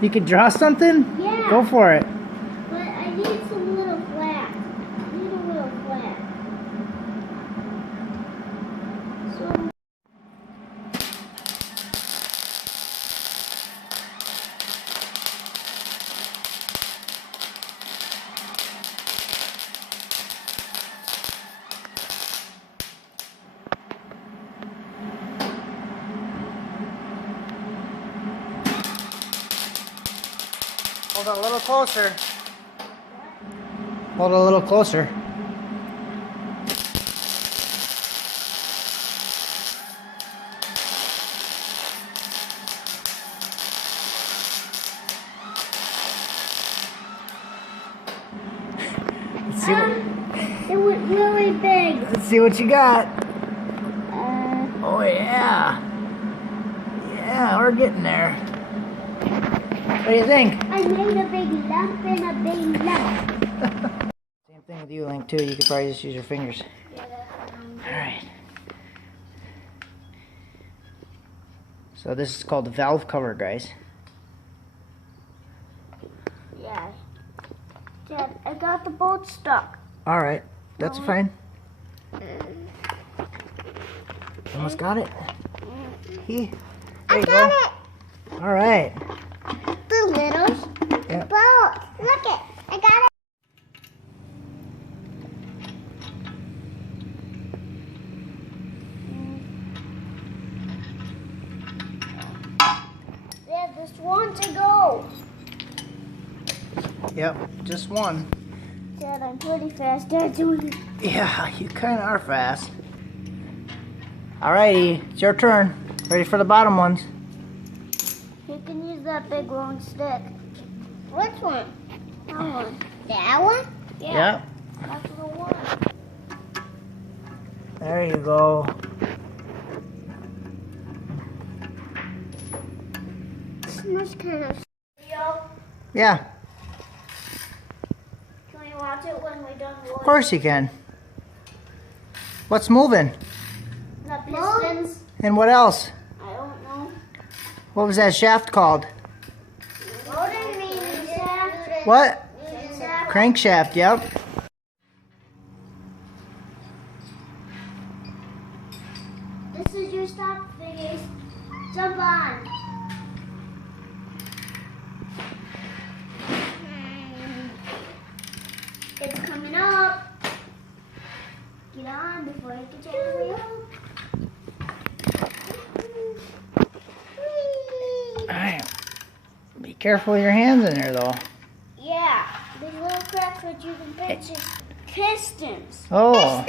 You could draw something? Yeah. Go for it. But I need some little flat. I need a little flat. So. Hold it a little closer. Hold it a little closer. Let's see It went really big. let's see what you got. Oh yeah. Yeah, we're getting there. What do you think? I made a big lump and a big lump. Same thing with you, Link, too. You could probably just use your fingers. Yeah, that's Alright. So this is called the valve cover, guys. Yeah. Dad, I got the bolt stuck. Alright, that's fine. Almost got it. There you go. it. Alright. The little Yep. bolt. Look it. I got it. Dad, there's one to go. Yep, just one. Dad, I'm pretty fast. Dad, doing it. Yeah, you kind of are fast. Alrighty, it's your turn. Ready for the bottom ones. You can use that big long stick. Which one? That one. That one? Yeah. Yep. That's the one. There you go. Smells kind of. Yo, Yeah, can we watch it when we're done of course you can. What's moving? the pistons? And what else? I don't know. What was that shaft called? Motor means shaft. What? Shaft. Crankshaft, yep. This is your stop figures. Jump on. It's coming up. Get on before it gets all the way up. Alright. Be careful with your hands in there, though. Yeah, these little cracks which you can pinch is pistons. Oh.